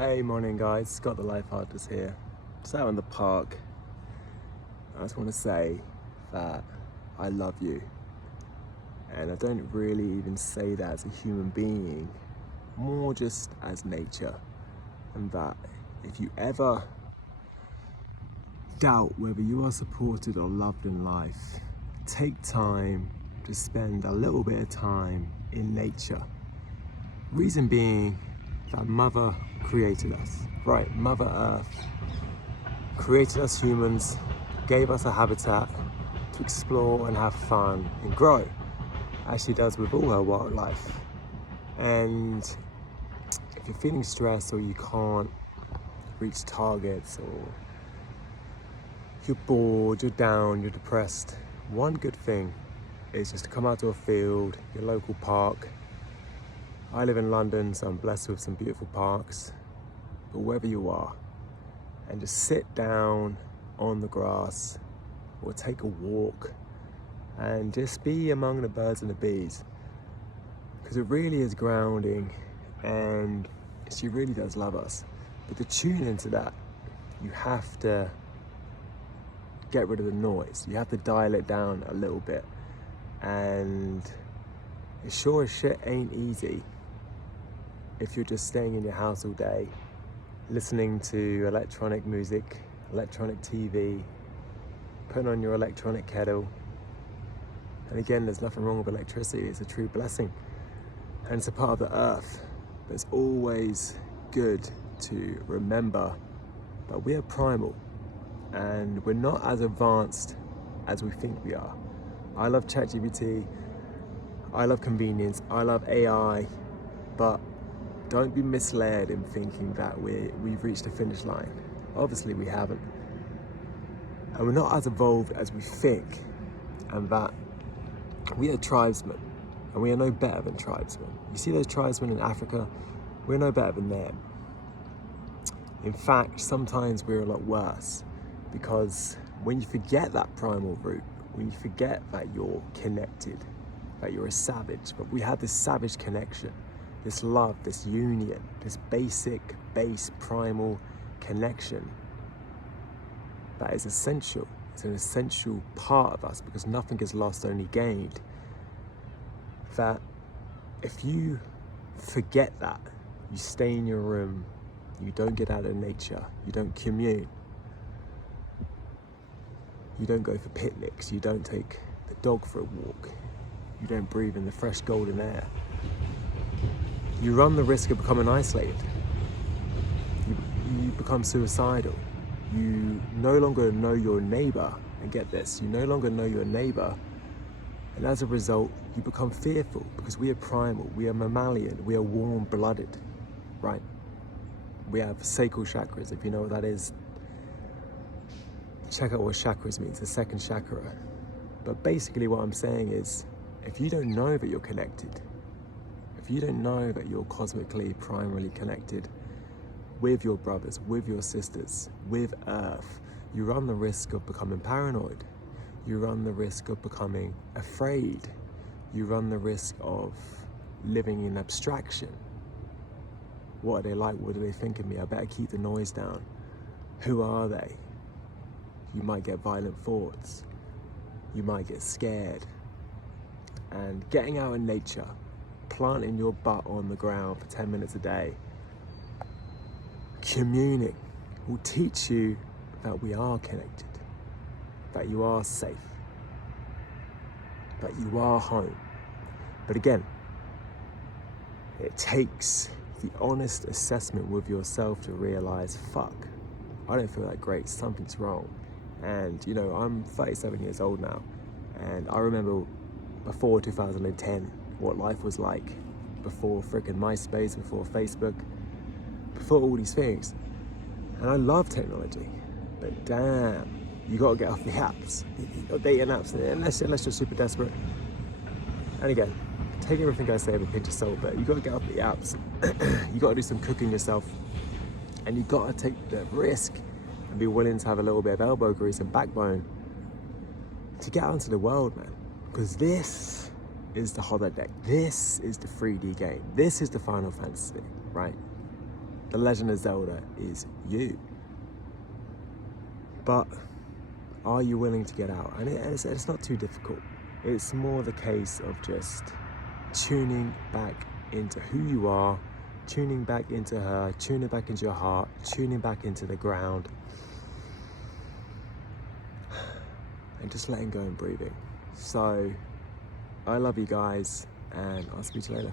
Hey, morning guys, Scott the Life Artist here. Just out in the park. I just want to say that I love you. And I don't really even say that as a human being, more just as nature. And that if you ever doubt whether you are supported or loved in life, take time to spend a little bit of time in nature. Reason being that Mother created us, right? Mother Earth created us humans, gave us a habitat to explore and have fun and grow, as she does with all her wildlife. And if you're feeling stressed or you can't reach targets or you're bored, you're down, you're depressed, one good thing is just to come out to a field, your local park. I live in London, so I'm blessed with some beautiful parks, but wherever you are, and just sit down on the grass or take a walk and just be among the birds and the bees, because it really is grounding and she really does love us. But to tune into that, you have to get rid of the noise. You have to dial it down a little bit, and it sure as shit ain't easy if you're just staying in your house all day, listening to electronic music, electronic TV, putting on your electronic kettle. And again, there's nothing wrong with electricity, it's a true blessing. And it's a part of the earth. But it's always good to remember that we are primal and we're not as advanced as we think we are. I love ChatGPT, I love convenience, I love AI, but don't be misled in thinking that we've reached the finish line. Obviously we haven't. And we're not as evolved as we think, and that we are tribesmen, and we are no better than tribesmen. You see those tribesmen in Africa? We're no better than them. In fact, sometimes we're a lot worse, because when you forget that primal root, when you forget that you're connected, that you're a savage, but we have this savage connection, this love, this union, this basic, base, primal connection that is essential. It's an essential part of us, because nothing is lost, only gained. That if you forget that, you stay in your room, you don't get out of nature, you don't commune, you don't go for picnics, you don't take the dog for a walk, you don't breathe in the fresh golden air, you run the risk of becoming isolated. You become suicidal. You no longer know your neighbor, and get this, you no longer know your neighbor, and as a result, you become fearful, because we are primal, we are mammalian, we are warm-blooded, right? We have sacral chakras, if you know what that is. Check out what chakras means, the second chakra. But basically what I'm saying is, if you don't know that you're connected, if you don't know that you're cosmically, primarily connected with your brothers, with your sisters, with Earth, you run the risk of becoming paranoid. You run the risk of becoming afraid. You run the risk of living in abstraction. What are they like? What do they think of me? I better keep the noise down. Who are they? You might get violent thoughts. You might get scared. And getting out in nature, planting your butt on the ground for 10 minutes a day, communing, will teach you that we are connected, that you are safe, that you are home. But again, it takes the honest assessment with yourself to realize, fuck, I don't feel that great, something's wrong. And you know, I'm 37 years old now, and I remember before 2010, what life was like, before frickin' MySpace, before Facebook, before all these things. And I love technology, but damn, you gotta get off the apps, your dating apps, unless you're super desperate. And again, take everything I say with a pinch of salt, but you gotta get off the apps. You gotta do some cooking yourself, and you gotta take the risk and be willing to have a little bit of elbow grease and backbone to get out into the world, man. Because this is the holodeck, this is the 3D game, this is the Final Fantasy, right? The Legend of Zelda is you. But are you willing to get out? And it's not too difficult. It's more the case of just tuning back into who you are, tuning back into her, tuning back into your heart, tuning back into the ground, and just letting go and breathing. So I love you guys, and I'll speak to you later.